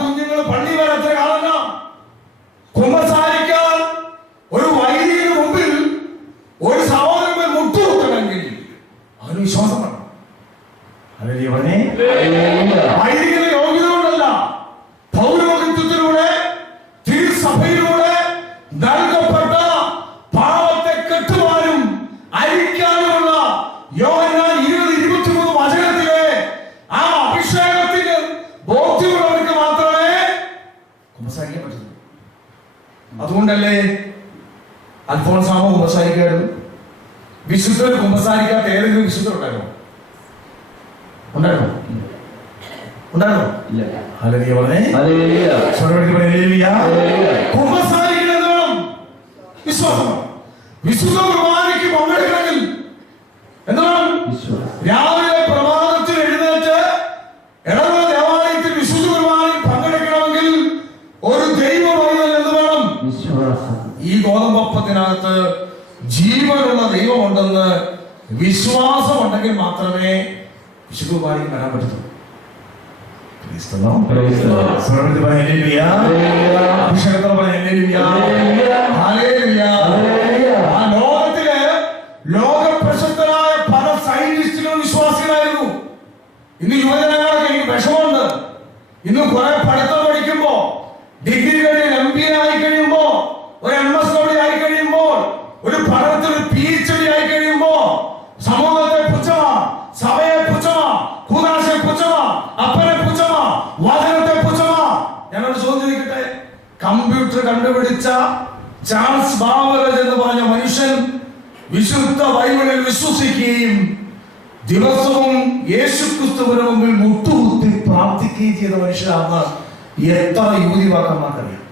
കുഞ്ഞുങ്ങൾ പള്ളി വരാത്ത കാലല്ല. കുമ്പസാരിക്കാൻ ഒരു വൈദികന് മുമ്പിൽ ഒരു സഹോദരൻ മുട്ടുകുത്തണമെങ്കിൽ അവന് വിശ്വാസം വേണം. വൈദികന് യോഗ്യത കൊണ്ടല്ല, പൗരോഹിത്യത്തിലൂടെ തിരുസഭയിലൂടെ നൽകപ്പെട്ട പാപത്തെ കെട്ടുവാനും അരിക്കാനുമുള്ള യോഹന്നാൻ 20-23 വചനത്തിലെ ആ അഭിഷേകത്തിന് ബോധ്യമുള്ളവർക്ക് മാത്രമേ കുമ്പസാരിക്കാൻ പറ്റുള്ളൂ. അതുകൊണ്ടല്ലേ അൽഫോൻസാമ കുമ്പസാരിക്കായിരുന്നു. വിശുദ്ധർ കുമ്പസാരിക്കാത്ത ഏതെങ്കിലും വിശുദ്ധർ ഉണ്ടായിരുന്നോ? വിശ്വാസം. വിശുദ്ധ കുർബാനയ്ക്ക് പങ്കെടുക്കണമെങ്കിൽ എന്താണ്? രാവിലെ പ്രഭാതത്തിൽ എഴുന്നേറ്റ് ഇടവ ദേവാലയത്തിൽ വിശുദ്ധ കുർബാനയിൽ പങ്കെടുക്കണമെങ്കിൽ ഒരു ദൈവ പൈതൽ എന്ത് വേണം? ഈ ഗോതമ്പപ്പത്തിനകത്ത് ജീവനുള്ള ദൈവമുണ്ടെന്ന് വിശ്വാസം ഉണ്ടെങ്കിൽ മാത്രമേ വിശുദ്ധ കുർബാനയിൽ വരാൻ പറ്റത്തുള്ളൂ. ലോകത്തിലെ ലോകപ്രശസ്തരായ പല സയന്റിസ്റ്റുകളും വിശ്വാസികളായിരുന്നു. ഇന്ന് യുവജനങ്ങൾക്ക് എനിക്ക് വിഷമമുണ്ട്. ഇന്ന് കുറെ പഠിത്തം പഠിക്കുമ്പോ ഡിഗ്രി കഴിഞ്ഞ് MBA ആയി കഴിയുമ്പോ ഒരു MSc ആയി കഴിയുമ്പോൾ ഒരു പഠനത്തിൽ PhD ആയി കഴിയുമ്പോ സമൂഹത്തെ പുച്ഛമാ, സഭയെ പുച്ഛമാ, കൂതാശയെ പുച്ഛമാ, അപ്പനെ പുച്ഛമാ, വചനത്തെ പുച്ഛമാ. ഞാനൊരു ചോദ്യം ചോദിക്കട്ടെ. കമ്പ്യൂട്ടർ കണ്ടുപിടിച്ച ചാൾസ് ബാബേജ് എന്ന് പറഞ്ഞ മനുഷ്യൻ വിശുദ്ധ ബൈബിളിൽ വിശ്വസിക്കുകയും ദിവസവും യേശുക്രിസ്തുവിന് മുമ്പിൽ മുട്ടുകുത്തി പ്രാർത്ഥിക്കുകയും ചെയ്ത മനുഷ്യരാണ് എത്ര യുവതിവാക്കന്മാർക്കറിയാം.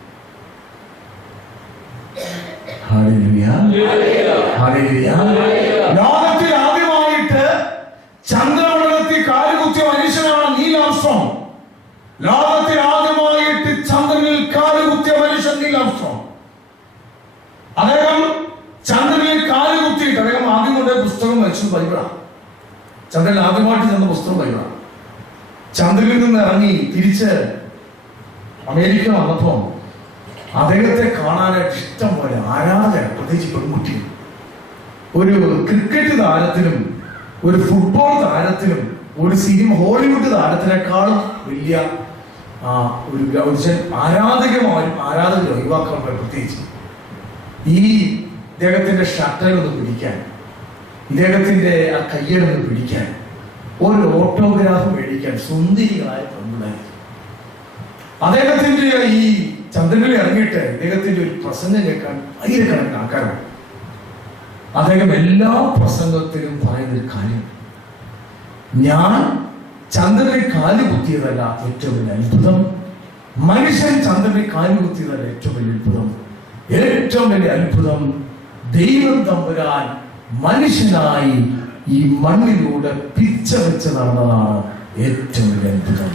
ലോകത്തിൽ ആദ്യമായിട്ട് ചന്ദ്രമണ്ഡലത്തിൽ കാലുകുത്തിയ മനുഷ്യനാണ് നീൽ ആംസ്ട്രോങ്. ലോകത്തിൽ ആദ്യമായിട്ട് ചന്ദ്രനിൽ കാലുകുത്തിയ മനുഷ്യൻ നീൽ ആംസ്ട്രോങ്. അദ്ദേഹം ചന്ദ്രനിൽ കാലുകുത്തിയിട്ട് അദ്ദേഹം ആദ്യം കൊണ്ട പുസ്തകം വെച്ചു ബൈബിളാണ്. ചന്ദ്രനിൽ ആദ്യമായിട്ട് ചെന്ന പുസ്തകം ബൈബിളാണ്. ചന്ദ്രനിൽ നിന്ന് ഇറങ്ങി തിരിച്ച് അമേരിക്ക വന്നപ്പോ അദ്ദേഹത്തെ കാണാനായിട്ട് ഇഷ്ടം പോലെ ആരാധന, പ്രത്യേകിച്ച് പെൺകുട്ടി. ഒരു ക്രിക്കറ്റ് താരത്തിനും ഒരു ഫുട്ബോൾ താരത്തിനും ഒരു സിനിമ ഹോളിവുഡ് താരത്തിനേക്കാളും വലിയ ഒരു ആരാധകരോ യുവാക്കളുടെ പ്രത്യേകിച്ച് ഈ ഇദ്ദേഹത്തിന്റെ ഷർട്ടൊന്ന് പിടിക്കാൻ, ഇദ്ദേഹത്തിന്റെ ആ കയ്യൊന്ന് പിടിക്കാൻ, ഒരു ഓട്ടോഗ്രാഫ് മേടിക്കാൻ സുന്ദരികളായ പെൺപിള്ളേർ. അദ്ദേഹത്തിന്റെ ഈ ചന്ദ്രനിൽ ഇറങ്ങിയിട്ട് ഇദ്ദേഹത്തിന്റെ ഒരു പ്രസംഗം കേൾക്കാൻ ആയിരക്കണക്കിന് ആൾക്കാരാണ്. അദ്ദേഹം എല്ലാ പ്രസംഗത്തിലും പറയുന്നൊരു കാര്യം, ഞാൻ ചന്ദ്രനെ കാലുകുത്തിയതല്ല ഏറ്റവും വലിയ അത്ഭുതം, മനുഷ്യൻ ചന്ദ്രനെ കാലുകുത്തിയതല്ല ഏറ്റവും വലിയ അത്ഭുതം, ഏറ്റവും വലിയ അത്ഭുതം ദൈവം തമ്പുരാൻ മനുഷ്യനായി ഈ മണ്ണിലൂടെ പിച്ച വെച്ച് നടന്നതാണ് ഏറ്റവും വലിയ അത്ഭുതം.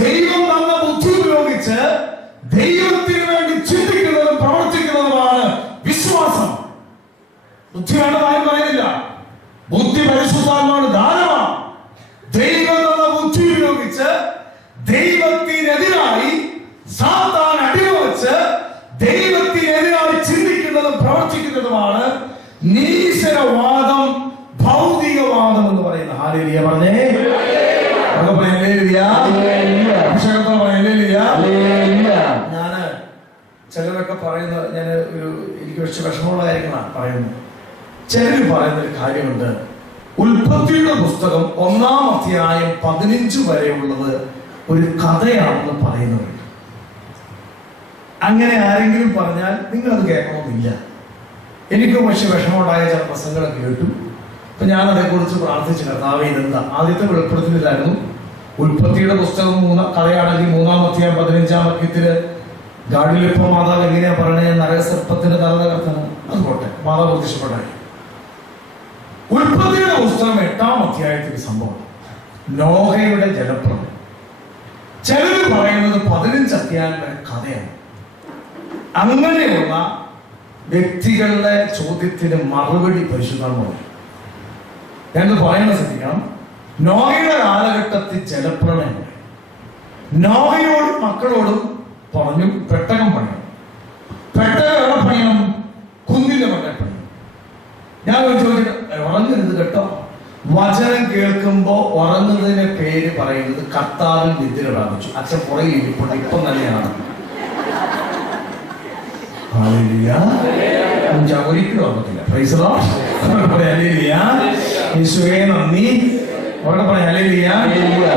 ദൈവം തന്ന ബുദ്ധി ഉപയോഗിച്ച് ദൈവത്തിന് വേണ്ടി ചിന്തിക്കുന്നതും പ്രവർത്തിക്കുന്നതുമാണ് വിശ്വാസം. ബുദ്ധി വേണ്ടതായും പറയുന്നില്ല, ബുദ്ധി പരിശുദ്ധാത്മാവിന്റെ ദാനമാണ്. ദൈവം തന്ന ബുദ്ധി ഉപയോഗിച്ച് ദൈവത്തിനെതിരായി സാത്താൻ അടിമവെച്ച് ദൈവത്തിനെതിരായി ചിന്തിക്കുന്നതും പ്രവർത്തിക്കുന്നതുമാണ് നീശരവാദം, ഭൗതികവാദം എന്ന് പറയുന്നത്. ഹല്ലേലൂയ പറഞ്ഞേ. ഞാന് ചിലരൊക്കെ പറയുന്നത്, ഞാൻ എനിക്ക് കുറച്ച് വിഷമമുള്ള കാര്യങ്ങളാണ് പറയുന്നത്. ചിലർ പറയുന്ന ഒരു കാര്യമുണ്ട്, ഉൽപ്പത്തിയുടെ പുസ്തകം 1-ാം അധ്യായം 15 വരെയുള്ളത് ഒരു കഥയാണെന്ന് പറയുന്നുണ്ട്. അങ്ങനെ ആരെങ്കിലും പറഞ്ഞാൽ നിങ്ങളത് കേൾക്കണമെന്നില്ല. എനിക്ക് പക്ഷെ വിഷമമുണ്ടായ ചില പ്രസംഗങ്ങളൊക്കെ കേട്ടു. അപ്പൊ ഞാൻ അതേക്കുറിച്ച് പ്രാർത്ഥിച്ചു, കർത്താവേ ഇതെന്താ. ആദ്യത്തെ വെളിപ്പെടുത്തലിലായിരുന്നു ഉൽപ്പത്തിയുടെ പുസ്തകം കഥയാണെങ്കിൽ 3-ാം അധ്യായം 15-ാം വാക്യത്തില് ഗാഡിലിപ്പ മാതാവ് എങ്ങനെയാ പറയണേ, നരകസർപ്പത്തിന്റെ തല തകർത്തണം. അത് പോട്ടെ, മാതാവ് പ്രത്യക്ഷപ്പെട്ടായി. ഉൽപ്പത്തിയുടെ പുസ്തകം 8-ാം അധ്യായത്തിലെ സംഭവം നോഹയുടെ ജലപ്രളയം. ചിലർ പറയുന്നത് 15 അധ്യായം വരെ കഥയാണ്. അങ്ങനെയുള്ള വ്യക്തികളുടെ ചോദ്യത്തിന് മറുപടി പരിശുദ്ധമാണ്. എന്ന് പറയുന്നത് ശ്രദ്ധിക്കണം. നോഹയുടെ കാലഘട്ടത്തിൽ ജലപ്രളയം. നോഹയോടും മക്കളോടും പറഞ്ഞു പെട്ടകം പണിയണം. പെട്ടകം എവിടെ പണിയണം? കുന്നിന്റെ മണ്ടേ പണിയണം. ഞാൻ ചോദിച്ചിട്ട് ഉറങ്ങരുത് കേട്ടോ. വചനം കേൾക്കുമ്പോ ഉറങ്ങുന്നതിന്റെ പേര് പറയുന്നത് കർത്താവിൽ നിദ്ര പ്രാപിച്ചു. അച്ഛൻ പുറകിൽ ഇരിപ്പുണ്ട്, ഇപ്പം തന്നെയാണ്. ഒരിക്കലും ഓർമ്മത്തില്ല. Praise the Lord. യേശുവേ നന്ദി. ഉറക്കെ പറയാം ഹല്ലേലൂയ.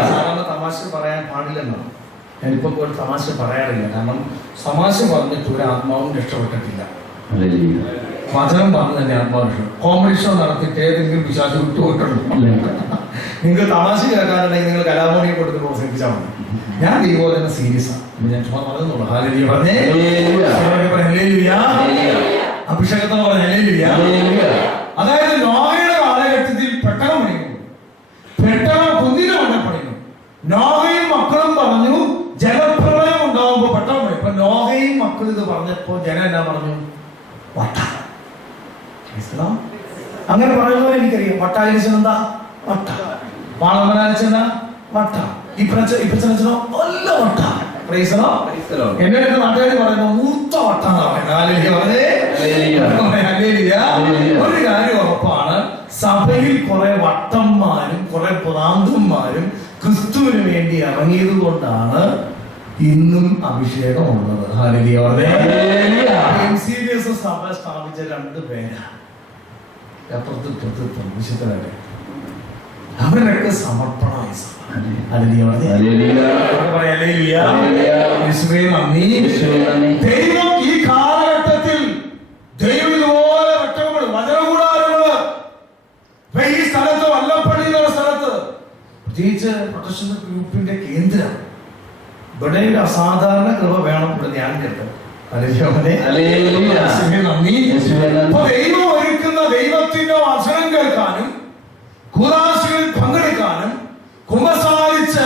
സാധാരണ തമാശ പറയാൻ പാടില്ലെന്നോ. ഞാനിപ്പോ ഒരു തമാശ പറയാറില്ല. കാരണം തമാശ പറഞ്ഞിട്ട് ഒരു ആത്മാവും രക്ഷപ്പെട്ടിട്ടില്ല. വചനം പറഞ്ഞു തന്നെ ആത്മാവ്. കോമഡി ഷോ നടത്തിയിട്ട് ഏതെങ്കിലും വിശ്വാസം വിട്ടുപോയിട്ടുണ്ടോ? നിങ്ങൾക്ക് തമാശ കേൾക്കാനുണ്ടെങ്കിൽ നിങ്ങൾ കലാമോണിയെ കൊടുത്ത് പ്രോത്സാഹിപ്പിച്ചാൽ മതി. ഞാൻ ദൈവോധന സീരിയസ് ആണ്. ഞാൻ ചുമ്മാ പറഞ്ഞോളൂ. ഹല്ലേലൂയ പറഞ്ഞേ. അഭിഷേകത്തെ പറഞ്ഞ ഹല്ലേലൂയ. അതായത് നോഹയുടെ കാലഘട്ടത്തിൽ പെട്ടകം പണിയുന്നു. പെട്ടകം കുന്നിന്റെ മണ്ടേ പണിയുന്നു. നോഹയും മക്കളും പറഞ്ഞു ജലപ്രളയം ഉണ്ടാവുമ്പോ പെട്ടകം പണി. ഇപ്പൊ നോഹയും മക്കളും ഇത് പറഞ്ഞപ്പോ ജനം എന്നാ പറഞ്ഞു? വട്ട. അങ്ങനെ പറയുന്നവരെ എനിക്കറിയാം. വട്ടാലിച്ചെന്താ? വട്ട. പാളമനാലിച്ചെന്നാ? വട്ട. ഇപ്പച്ചനോ നല്ല വട്ട. എന്റെ അടുത്ത് നാട്ടുകാർ പറയുമ്പോ മൂത്ത വട്ടാന്ന് പറയുന്നത്. ഒരു കാര്യം ഉറപ്പാണ്, സഭയിൽ കുറെ വട്ടന്മാരും കുറെ ഭ്രാന്തന്മാരും ക്രിസ്തുവിന് വേണ്ടി ഇറങ്ങിയത് കൊണ്ടാണ് ഇന്നും അഭിഷേകമുള്ളത്. സഭ സ്ഥാപിച്ച 2 പേരാണ്. വിശുദ്ധരെ അവരൊക്കെ സമർപ്പണമായി സഭ. ദൈവം ഈ കാലഘട്ടത്തിൽ ദൈവം ഇതുപോലെ വട്ടങ്ങളും വചനകൂടാരങ്ങള് ഈ സ്ഥലത്ത് വല്ലപ്പള്ളി എന്നുള്ള സ്ഥലത്ത് പ്രത്യേകിച്ച് പ്രൊട്ടക്ഷൻ ഗ്രൂപ്പിന്റെ കേന്ദ്രം. ഇവിടെ ഒരു അസാധാരണ കൃപ വേണം. ഇവിടെ ഞാൻ കേട്ടത്. ദൈവം ഒരുക്കുന്ന ദൈവത്തിന്റെ വചനം കേൾക്കാനും കൂദാശകളിൽ പങ്കെടുക്കാനും കുമ്പസാരിച്ച്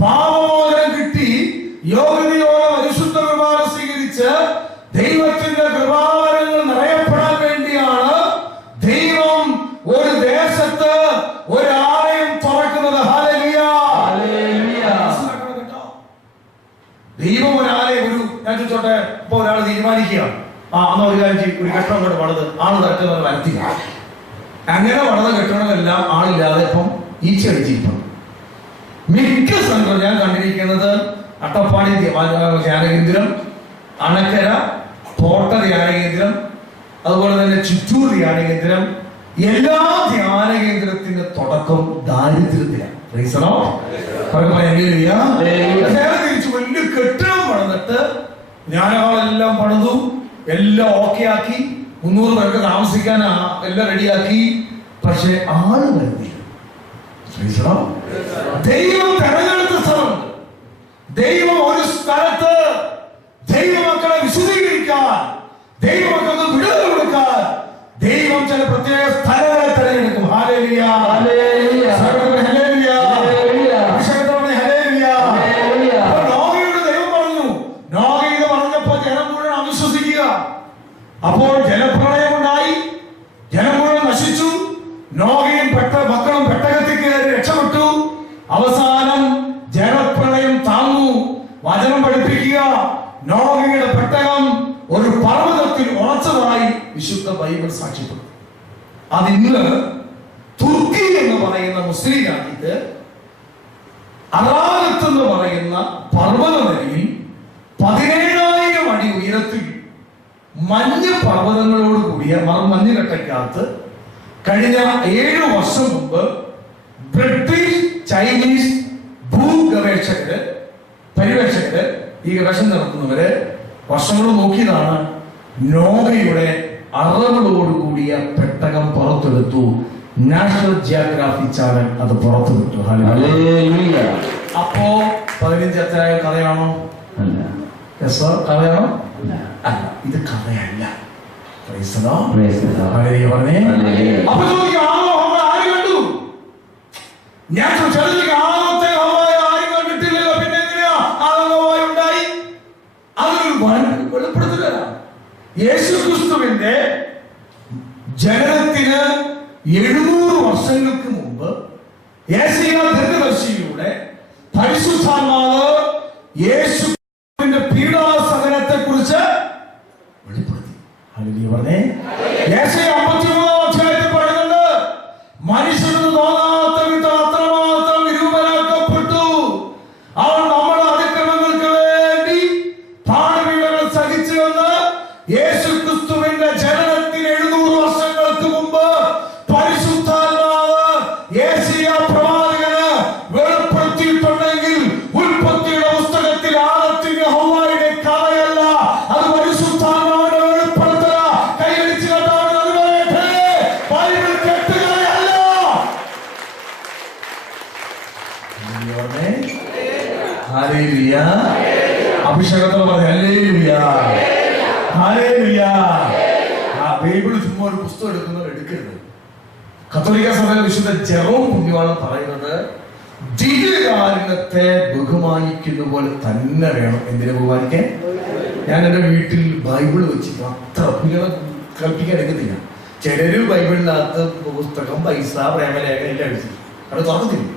പാപമോചനം കിട്ടി യോഗ്യതയോടെ പരിശുദ്ധ കുർബാന സ്വീകരിച്ച് ദൈവത്തിന്റെ കൃപാവരങ്ങൾ നിറയപ്പെടാൻ വേണ്ടിയാണ് ദൈവം ഒരു ദേശത്ത് ഒരു ആലയം തുറക്കുന്നത്. ദൈവം ഒരു ആലയം ഞാൻ ചോദിച്ചോട്ടെ. ഇപ്പൊ ഒരാൾ തീരുമാനിക്കുക, അന്ന് ഒരു കാര്യം ഒരു കെട്ടിടം കൊണ്ട് പണിത് ആള് തട്ടുന്നത് വരത്തില്ല. അങ്ങനെ പണിത കെട്ടിടമെല്ലാം ആളില്ലാതെ ഇപ്പം ഈച്ചടിച്ചിരിക്കണം. മിക്ക സ്ഥലങ്ങളും ഞാൻ കണ്ടിരിക്കുന്നത് അട്ടപ്പാടി ധ്യാനകേന്ദ്രം, അണക്കര തോട്ട ധ്യാനകേന്ദ്രം, അതുപോലെ തന്നെ ചിറ്റൂർ ധ്യാനകേന്ദ്രം, എല്ലാ ധ്യാനകേന്ദ്രത്തിന്റെ തുടക്കം ദാരിദ്ര്യത്തിലാണ്. തിരിച്ചു വലിയ കെട്ടിടം പണിതിട്ട് ജ്ഞാനഹാളെല്ലാം പണിതു, എല്ലാം ഓക്കെ ആക്കി, 300 പേർക്ക് താമസിക്കാൻ എല്ലാം റെഡിയാക്കി. പക്ഷെ ആള് വരുന്നില്ല. ദൈവം തെരഞ്ഞെടുത്ത സ്ഥലമുണ്ട്. ദൈവം ഒരു സ്ഥലത്ത് ദൈവമക്കളെ വിശദീകരിക്കാൻ, ദൈവമക്കൾക്ക് വിടുതൽ കൊടുക്കാൻ ദൈവം ചില പ്രത്യേക സ്ഥലങ്ങളെ തെരഞ്ഞെടുക്കും. ഹല്ലേലൂയ. നോഹയോട് ദൈവം പറഞ്ഞു. നോഹയോട് പറഞ്ഞപ്പോ ജനം മുഴുവൻ അവിശ്വസിക്കുക. അപ്പോൾ ജലപ്രളയം ഉണ്ടായി, ജനം മുഴുവൻ നശിച്ചു. നോഹയും മക്കളും പെട്ടകത്തിൽ കയറി രക്ഷപ്പെട്ടു. അവസാനം ജലപ്രളയം താങ്ങു. വചനം പഠിപ്പിക്കുക, നോഹയുടെ പെട്ടകം ഒരു പർവ്വതത്തിൽ ഉറച്ചതായി വിശുദ്ധ ബൈബിൾ സാക്ഷ്യപ്പെടും. അതിന്ന് തുർക്കി എന്ന് പറയുന്ന മുസ്ലിം രാജ്യത്ത് അറാലത്ത് എന്ന് പറയുന്ന പർവ്വതനിരയിൽ 17,000 അടി ഉയരത്തിൽ മഞ്ഞ് പർവ്വതങ്ങളോട് കൂടിയ മഞ്ഞുകെട്ടയ്ക്കകത്ത് കഴിഞ്ഞ 7 വർഷം മുമ്പ് ബ്രിട്ടീഷ് ചൈനീസ് പര്യവേക്ഷകര് ഈ ഗവേഷണം നടത്തുന്നവര് വർഷങ്ങൾ നോക്കിയതാണ്. നോഹയുടെ അറകളോടുകൂടിയ പെട്ടകം പുറത്തെടുത്തു. നാഷണൽ ജിയോഗ്രാഫി ചാനൽ അത് പുറത്തുവിട്ടു. അപ്പോ 15 അധ്യായ കഥയാണോ? കഥയാണോ? അല്ല, ഇത് കഥയല്ല. അപ്പൊ ആര് കണ്ടു? ഞാൻ ആണത്തെ ആരും കണ്ടിട്ടില്ലല്ലോ. പിന്നെ എങ്ങനെയാ ആണവായി ഉണ്ടായി? അതൊരു വെളിപ്പെടുത്തലാണ്. യേശു ക്രിസ്തുവിന്റെ ജനനത്തിന് 700 വർഷം വർഷങ്ങൾക്ക് മുമ്പ് യെശയ്യാ ദീർഘദർശിയിലൂടെ പരിശുദ്ധാത്മാവ് യേശുവിന്റെ പീഡാസഹനത്തെ കുറിച്ച് വെളിപ്പെടുത്തി. ഹല്ലേലൂയ പറഞ്ഞേ. യെശയ്യാ 53 അധ്യായത്തിൽ പറയുന്നുണ്ട്, മനുഷ്യന് തോന്നാത്ത വിധം അത്രമാത്രം നിരൂപനാക്കപ്പെട്ടു. അവൻ നമ്മുടെ അതിക്രമങ്ങൾക്ക് വേണ്ടി പാടുപീഡകൾ സഹിച്ചു എന്ന് യേശു ക്രിസ്തുവിന്റെ ജനനത്തിന് 700 വർഷങ്ങൾക്ക് മുമ്പ് പരിശുദ്ധാത്മാവ് യെശയ്യാ പ്രവാചകന് വെളിപ്പെടുത്തിയിട്ടുണ്ടെങ്കിൽ ഉൽപ്പത്തിയുടെ പുസ്തകത്തിൽ ആദത്തിന്റെ ഹവ്വായുടെ കഥയല്ല, അത് പരിശുദ്ധാത്മാവിന്റെ വെളിപ്പെടുത്തല. കൈയടിച്ച് കേട്ടാണ് അത് പറയട്ടെ, ബൈബിൾ കെട്ടുകഥയല്ല. ഹല്ലേലൂയ. അഭിഷേകത്തോടെ പറഞ്ഞു ഹല്ലേലൂയ, ഹല്ലേലൂയ. ആ ബൈബിൾ ചുമ്മാ ഒരു പുസ്തകം എടുക്കുന്നവർ എടുക്കരുത്. കത്തോലിക്ക സഭയിലെ വിശുദ്ധ ജെറോം പുണ്യവാളൻ പറയുന്നത്, ദിവ്യകാരുണ്യത്തെ ബഹുമാനിക്കുന്ന പോലെ തന്നെ വേണം. എന്തിനെ ബഹുമാനിക്കാൻ? ഞാൻ എൻ്റെ വീട്ടിൽ ബൈബിൾ വെച്ചിട്ട് അത്ര കുഞ്ഞുങ്ങളെ കൽപ്പിക്കാൻ എടുക്കത്തില്ല. ചിലര് ബൈബിളിനകത്ത് പുസ്തകം, പൈസ, പ്രേമലേഖ എല്ലാം അടിച്ചു അത് തുറക്കത്തില്ല.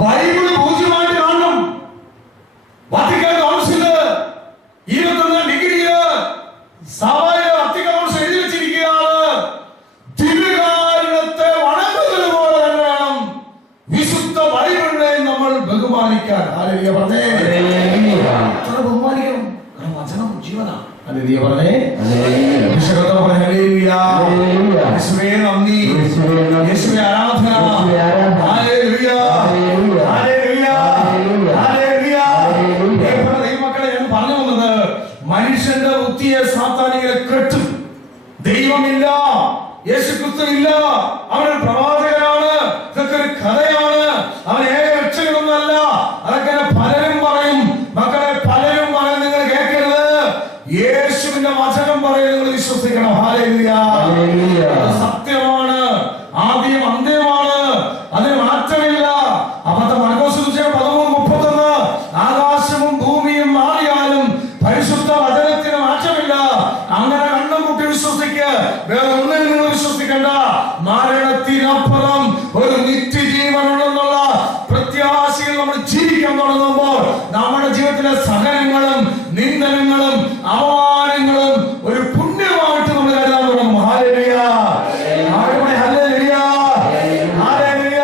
ബൈബിൾ പൂജ്യമായിട്ട് കാണണം. വത്തിക്കാൻ കൗൺസില് 21 ഡിഗ്രിയില് സഭയില് വത്തിക്കാൻ കൗൺസിൽ എഴുതി വെച്ചിരിക്കുകയാണ്, ദിവ്യകാരുണ്യത്തെ വണങ്ങുന്നത് പോലെ തന്നെ വേണം വിശുദ്ധ ബൈബിളിനെ നമ്മൾ ബഹുമാനിക്കാൻ. ഹല്ലേലൂയ പറഞ്ഞേ. അത്ര ബഹുമാനിക്കണം. കാരണം വചനം ജീവനാണ്. ഹല്ലേലൂയ പറഞ്ഞേ. അഭിഷേകത്തോടെ പറഞ്ഞേ ഹല്ലേലൂയ. യേശുവേ നന്ദി, യേശുവേ ആരാധന. Hallelujah, hallelujah, hallelujah. ദൈവമക്കളെ, ഞാൻ പറഞ്ഞു വന്നത്, മനുഷ്യന്റെ ബുദ്ധിയെ സാത്താനികളെ കെട്ടും. ദൈവമില്ല, യേശുക്രിസ്തു ഇല്ല, അവൻ പ്രവാചകനാണ്, ഇതൊക്കെ ഒരു കഥയാണ്, അവൻ ഏക രക്ഷകനൊന്നല്ല. അതൊക്കെ പലരും പറയും. മക്കളെ, പലരും പറയും, നിങ്ങൾ കേൾക്കരുത്. യേശുവിന്റെ വചനം പറയും, നിങ്ങൾ വിശ്വസിക്കണം. ഹല്ലേലൂയ. സത്യമാണ്, ആദ്യം അന്ത്യമാണ്, അതിന് മാറ്റമില്ല. അപ്പത്തെ മർക്കോസ് 13:31, ആകാശവും ഭൂമിയും മാറിയാലും പരിശുദ്ധ വചനത്തിന് മാറ്റമില്ല. അങ്ങനെ കണ്ണും കുട്ടി വിശ്വസിക്ക്, വേറെ ഒന്നിനും നിങ്ങൾ വിശ്വസിക്കണ്ട. മരണത്തിനപ്പുറം ഒരു നിത്യജീവനുണ്ടെന്നുള്ള പ്രത്യാശയിൽ നമ്മൾ ജീവിക്കാൻ തുടങ്ങുമ്പോൾ നമ്മുടെ ജീവിതത്തിലെ സഹനങ്ങളും നിന്ദനങ്ങളും അപമാനങ്ങളും ഒരു പുണ്യമായിട്ട് നമ്മൾ കരുതാൻ തുടങ്ങും. Hallelujah, hallelujah, hallelujah.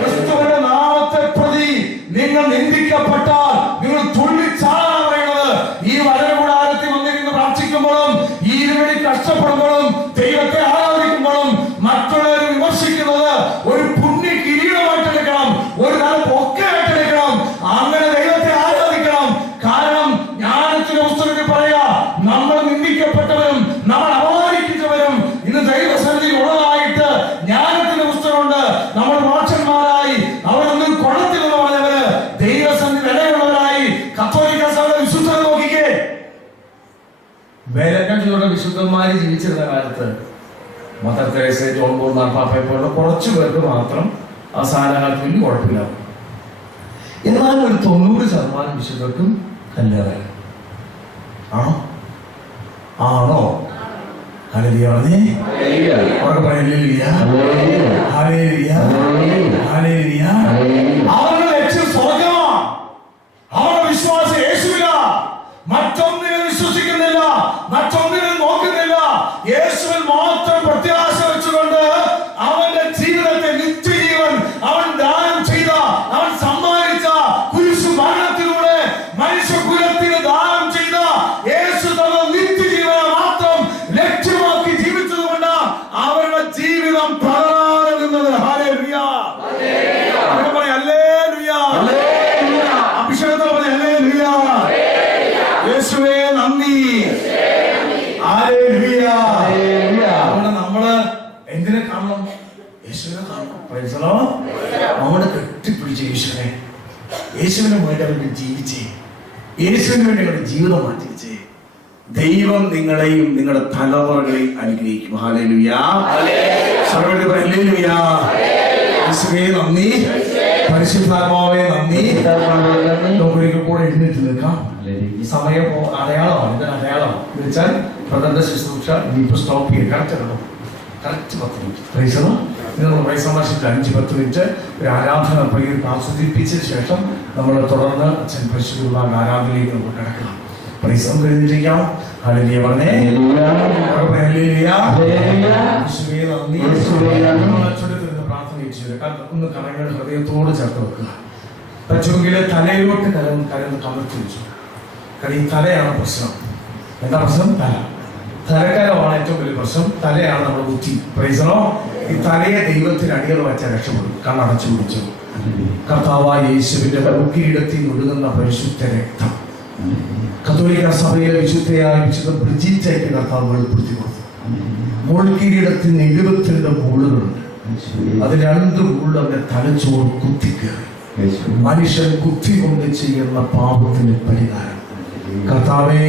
ക്രിസ്തുവിന്റെ നാമത്തെ പ്രതി നിങ്ങൾ നിന്ദിക്കപ്പെട്ടാൽ നിങ്ങൾ തുള്ളിച്ചാടാൻ പറയുന്നത്. ഈ വചനകൂടാരത്തിൽ വന്നിരുന്ന് പ്രാർത്ഥിക്കുമ്പോഴും ഈ ഇരുവഴി കഷ്ടപ്പെടുമ്പോഴും ദൈവത്തെ ആരാധിക്കുമ്പോഴും മറ്റുള്ളവരെ വിമർശിക്കുന്നത് ഒരു പുണ്യ കിരീടമായിട്ട് എടുക്കണം, ഒരു നല്ല പൊക്കയായിട്ട് എടുക്കണം. അങ്ങനെ ദൈവത്തെ ആരാധിക്കണം. കാരണം ജ്ഞാനത്തിന്റെ പുസ്തകത്തിൽ പറയാ, നമ്മൾ നിന്ദിക്കപ്പെട്ടവരും നമ്മൾ അപമാനിക്കുന്നവരും ഇന്ന് ദൈവസന്നിധിയിൽ ഉള്ളതായിട്ട് ജ്ഞാനത്തിന്റെ പുസ്തകമുണ്ട്. നമ്മൾ മോക്ഷന്മാരായി അവരൊന്നും കൊള്ളത്തില്ലെന്ന് പറഞ്ഞവര് ദൈവസന്നിധി വിലയുള്ളവരായി കത്തോലിക്ക സഭയുടെ വിശുദ്ധത നോക്കിക്കേ. വേലക്കാട്ടിലൂടെ വിശുദ്ധന്മാര് ജീവിച്ചിരുന്ന കാലത്ത് മദർ തെരേസ, ജോൺ പോൾ മാർപ്പാപ്പയെ പോലുള്ള കുറച്ചു പേർക്ക് മാത്രം അവസാനകാലത്ത് വലിയ കുഴപ്പമില്ല. എന്നാൽ ഒരു 90% വിശുദ്ധർക്കും കല്യാണം ആണോ? ആണോ? ഹല്ലേലൂയ പറഞ്ഞേ. അവർക്ക് ഹല്ലേലൂയ, ഹല്ലേലൂയ, ഹല്ലേലൂയ. അവരുടെ ലക്ഷ്യം സ്വർഗ്ഗമാണ്. അവരുടെ വിശ്വാസം യേശുവിലാ. മറ്റൊന്നിനും വിശ്വസിക്കുന്നില്ല, മറ്റൊന്നിനും നോക്കുന്നില്ല. യേശുവിൽ മാത്രം പ്രത്യാശ വെച്ചുകൊണ്ട് അവന്റെ ജീവിതത്തെ നിത്യജീവൻ അവൻ ദാനം ചെയ്ത, അവൻ സമ്മാനിച്ച കുരിശു മരണത്തിലൂടെ മനുഷ്യകുലത്തിന് ദാനം ചെയ്ത യേശു തന്ന നിത്യജീവനെ മാത്രം ലക്ഷ്യമാക്കി ജീവിച്ചതുകൊണ്ട് അവരുടെ ജീവിതം പ്രധാനം നിന്നത്. Hallelujah, hallelujah. അഭിഷേകത്തോടെ പറഞ്ഞ ഹല്ലേലൂയ. യേശുവേ നന്ദി, ഹല്ലേലൂയ. അതുകൊണ്ട് നമ്മള് എന്തിനെ കാണണം? യേശുവിനെ കാണണം. Praise the Lord. നമ്മള് കെട്ടിപ്പിടിച്ച യേശുവിനെ, യേശുവിന് വേണ്ടി അവർക്ക് ജീവിച്ചേ, യേശുവിന് വേണ്ടി അവരുടെ ജീവിതം മാറ്റിവെച്ചേ. ദൈവം നിങ്ങളെയും നിങ്ങളുടെ തലമുറകളെയും അനുഗ്രഹിക്കും. Hallelujah, hallelujah. യേശുവേ നന്ദി, പരിശുദ്ധാത്മാവേ നന്ദി. നമുക്കൊരിക്കൽ കൂടെ എഴുന്നേറ്റ് നിൽക്കാം. ഈ സമയം അടയാളമാണ്, ഇതിന് അടയാളം എന്ന് വെച്ചാൽ പ്രഥമ ശുശ്രൂഷ ഇനിയിപ്പോ സ്റ്റോപ്പ് ചെയ്യും. Correct 10 minute. നമ്മൾ വൈസമാശത്തിൽ 5-10 മിനിറ്റ് ഒരു ആരാധന ആസ്വദിപ്പിച്ച ശേഷം നമ്മൾ തുടർന്ന് അച്ഛൻ പരിശുദ്ധ ആരാധനയിലേക്ക് നമുക്ക് കിടക്കണം. പരിശ്രമം കഴിഞ്ഞിരിക്കാം. ഹല്ലേലൂയ പറഞ്ഞേ. ഒന്ന് കരങ്ങൾ ഹൃദയത്തോട് ചേർത്ത് വെക്കുക. പറ്റുമെങ്കിൽ തലയിലോട്ട് കരന്ന് കമർത്തി വെച്ചു. കാരണം ഈ തലയാണ് പ്രശ്നം. എന്താ പ്രശ്നം? തലക്കാരമാണ് ഏറ്റവും വലിയ പ്രശ്നം. തലയാണ് നമ്മുടെ ബുദ്ധി. പ്രൈസറോ ഈ തലയെ ദൈവത്തിന് അടിയറ വെച്ചാൽ രക്ഷപ്പെടും. കണ്ണടച്ചു പിടിച്ചു. കർത്താവായ യേശുവിന്റെ മുക്കിയിടത്തിൽ ഒഴുകുന്ന പരിശുദ്ധ രക്തം കത്തോലിക്ക സഭയിലെ വിശുദ്ധയായ വിശുദ്ധ ബ്രിജിറ്റയ്ക്ക് കർത്താവ് വെളിപ്പെടുത്തി കൊടുത്തു. മുൾക്കിരീടത്തിൽ 72 മുള്ളുകളുണ്ട്. അത് 2 മുള്ള് അവന്റെ തലച്ചോറ് കുത്തിക്കേറി. മനുഷ്യൻ കുത്തി കൊണ്ട് ചെയ്യുന്ന പാപത്തിന് പരിഹാരം. കർത്താവെ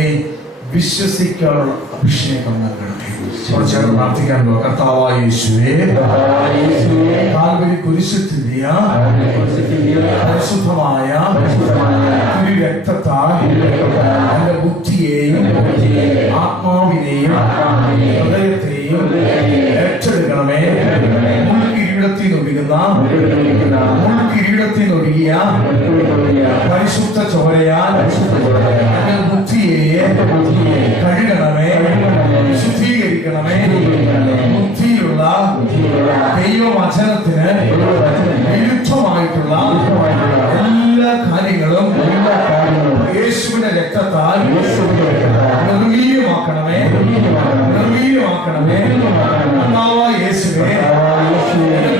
വിശ്വസിക്കാനുള്ള അഭിഷേകം നൽകണമേ. കുറച്ചേരം പ്രാർത്ഥിക്കാനുണ്ടോ? കർത്താവായ യേശുവേ, കാൽവരി കുരിശിന്റെ പരിശുദ്ധമായ രക്തത്താൽ എന്റെ ബുദ്ധിയെയും ആത്മാവിനെയും ഹൃദയത്തെയും ഏറ്റെടുക്കണമേ. മുൾക്കിരീടത്തിനൊഴുകിയ പരിശുദ്ധ ചോരയാൽ എന്റെ ബുദ്ധിയെ കഴുകണമേ, ശുദ്ധീകരിക്കണമേ. ബുദ്ധിയിലുള്ള ദൈവവചനത്തിന് വിരുദ്ധമായിട്ടുള്ള എല്ലാ കാര്യങ്ങളും യേശുവിന്റെ രക്തത്താൽ നിർവീര്യമാക്കണമേ, നിർവീര്യമാക്കണമേ. യേശുവേ,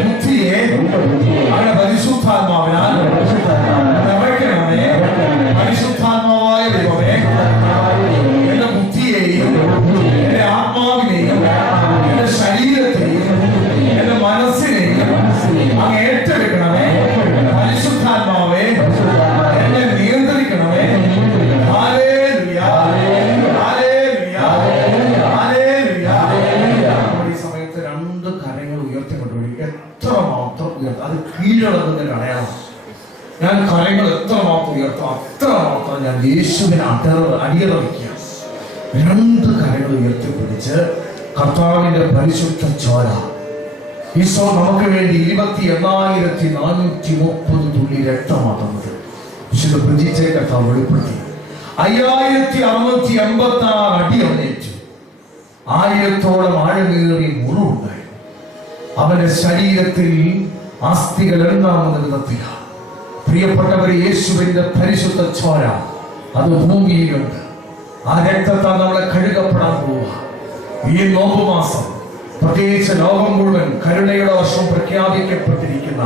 ബുദ്ധിയെ അവന്റെ പരിശുദ്ധാത്മാവിനാൽ നിറയ്ക്കണമേ. പരിശുദ്ധാത്മാവായ ദൈവമേ, എന്റെ ബുദ്ധിയെയും എന്റെ ആത്മാവിനെയും എന്റെ ശരീരത്തെയും എന്റെ മനസ്സിനെയും അങ്ങ് ഏറ്റെടുക്കണമേ. പരിശുദ്ധാത്മാവേ, എന്നെ നിയന്ത്രിക്കണമേ. Hallelujah, hallelujah, hallelujah. ഈ സമയത്ത് 2 കരങ്ങൾ ഉയർത്തിക്കൊണ്ടിരിക്കും. എത്രമാത്രം ഉയർത്തും, അത് കീഴടങ്ങുന്നതിന്റെ അടയാളം. ഞാൻ കരങ്ങൾ എത്രമാത്രം ഉയർത്തും അത്രമാത്രം ഞാൻ യേശുവിനെ അടിയറ വയ്ക്കുക. 2 കരങ്ങൾ ഉയർത്തിപ്പിടിച്ച് കർത്താവിന്റെ പരിശുദ്ധ ചോര ഈശോ നമുക്ക് വേണ്ടി 28,430 തുള്ളി രക്തമാകുന്നത് വിശുദ്ധ ബ്രിജിറ്റെ കർത്താവ് വെളിപ്പെടുത്തി. 5,686 അടി അവനേറ്റു. 1000-ഓളം ആഴമേറിയ മുറിവുണ്ടായി. അവന്റെ ശരീരത്തിൽ അസ്ഥികൾ എണ്ണാവുന്ന വിധത്തിലാണ്. പ്രിയപ്പെട്ടവരെ, യേശുവിന്റെ പരിശുദ്ധ ചോര അത് ഭൂമിയിലുണ്ട്. ആ രക്തത്താൽ നമ്മളെ കഴുകപ്പെടാൻ പോവുക. ഈ നോമ്പ് മാസം പ്രത്യേകിച്ച് ലോകം മുഴുവൻ കരുണയുടെ വർഷം പ്രഖ്യാപിക്കപ്പെട്ടിരിക്കുന്ന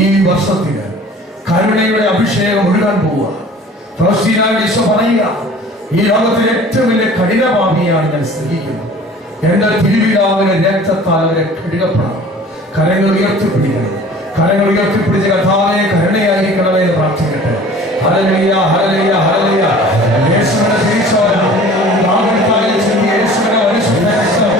ഈ വർഷത്തിന് കരുണയുടെ അഭിഷേകം ഒഴുകാൻ പോവുക. ഈശോ പറയുക, ഈ ലോകത്തിലെ ഏറ്റവും വലിയ കഠിനപാപിയാണ് ഞാൻ സ്നേഹിക്കുന്നത്. എന്റെ തിരുവിതാവിന്റെ രക്തത്താൽ അവരെ കഴുകപ്പെടണം. കരങ്ങൾ ഉയർത്തിപ്പിടിക്കണം. കരങ്ങൾ ഉയർത്തിപ്പിടിച്ച് കർത്താവേ കരുണയായിരിക്കണമേ എന്ന് പ്രാർത്ഥിക്കട്ടെ. Hallelujah, hallelujah, hallelujah. യേശുവിന്റെ തിരുച്ചോര യേശുവിന്റെ പരിശുദ്ധ രക്തം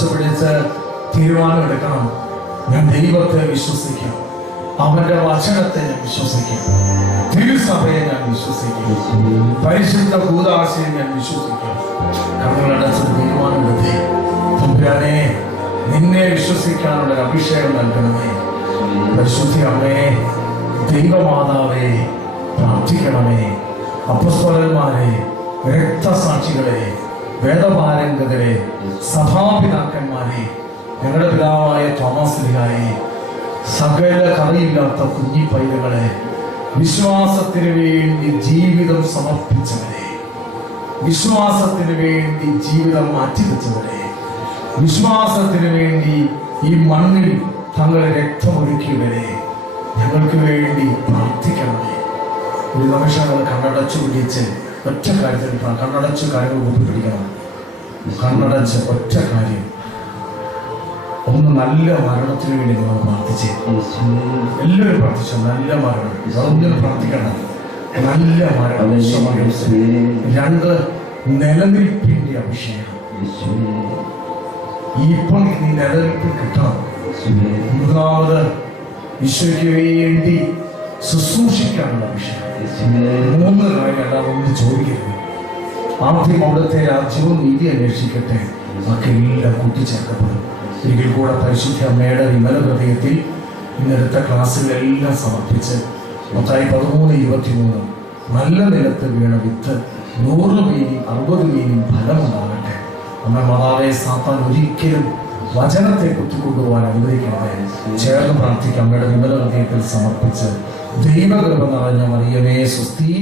കണ്ണടച്ച് പിടിച്ച് തീരുമാനം എടുക്കണം. ഞാൻ ദൈവത്തെ വിശ്വസിക്കാം, അവന്റെ വചനത്തെ ഞാൻ വിശ്വസിക്കും, തിരുസഭയെ ഞാൻ വിശ്വസിക്കും, പരിശുദ്ധ കൂദാശയെ ഞാൻ വിശ്വസിക്കും. കണ്ണുകളടച്ചൊരു തീരുമാനം എടുത്തേ, തമ്പുരാനെ നിന്നെ വിശ്വസിക്കാനുള്ള ഒരു അഭിഷേകം നൽകണമേ. പരിശുദ്ധ അമ്മേ, ദൈവമാതാവേ, പ്രാർത്ഥിക്കണമേ. അപ്പസ്തലന്മാരെ, രക്തസാക്ഷികളെ, വേദപാരംഗതരെ, സഭാപിതാക്കന്മാരെ, ഞങ്ങളുടെ പിതാവായ തോമസ് ലീഹായെ, സകല കറിയില്ലാത്ത കുഞ്ഞി പൈതകളെ, വിശ്വാസത്തിന് വേണ്ടി ജീവിതം സമർപ്പിച്ചവരെ, വിശ്വാസത്തിന് വേണ്ടി ജീവിതം മാറ്റിവെച്ചവരെ, വിശ്വാസത്തിന് വേണ്ടി ഈ മണ്ണിൽ തങ്ങളെ രക്തമൊഴുക്കിയവരെ, ഞങ്ങൾക്ക് വേണ്ടി പ്രാർത്ഥിക്കണമേ. ഒരു നിമിഷം കണ്ണടച്ചു പിടിച്ച് ഒറ്റ കാര്യത്തിൽ കണ്ണടച്ച് കാര്യങ്ങൾ കൂട്ടിപ്പിടിക്കണം. കണ്ണടച്ച് ഒറ്റ കാര്യം, ഒന്ന് നല്ല മരണത്തിന് വേണ്ടി നമ്മൾ പ്രാർത്ഥിച്ചേ. എല്ലാവരും പ്രാർത്ഥിച്ചു, നല്ല മരണം. അതൊന്നും പ്രാർത്ഥിക്കണം, നല്ല മരണം. 2, നിലനിൽപ്പിന്റെ അഭിഷേകം. ഇപ്പോൾ നീ നിലനിൽപ്പിൽ കിട്ടണം. 3, ഈശോയ്ക്ക് വേണ്ടി ശുശ്രൂഷിക്കാനുള്ള അഭിഷേകം. 3 കാര്യമല്ല, ഒന്ന് ചോദിക്കരുത്. ആദ്യം അവിടുത്തെ രാജ്യവും നീതി അന്വേഷിക്കട്ടെ, നമുക്കെല്ലാം കൂട്ടിച്ചേർക്കപ്പെടും. എങ്കിൽ കൂടെ പരിശുദ്ധ അമ്മയുടെ വിമല ഹൃദയത്തിൽ ഇന്നത്തെ ക്ലാസ്സുകളെല്ലാം സമർപ്പിച്ച് മത്തായി 13:23 നല്ല നിലത്ത് വീണ വിത്ത് 100 മീനും 60 മീനും ഫലമുണ്ടാകട്ടെ. അമ്മ മാതാവെ, സാത്താൻ ഒരിക്കലും വചനത്തെ കുത്തിക്കൊണ്ടുപോകാൻ അനുവദിക്കണമേ. ചേർന്ന് പ്രാർത്ഥിക്കാം. അമ്മയുടെ വിമല ഹൃദയത്തിൽ സമർപ്പിച്ച് ദൈവകൃപ നിറഞ്ഞ മറിയമേ സ്വസ്തി.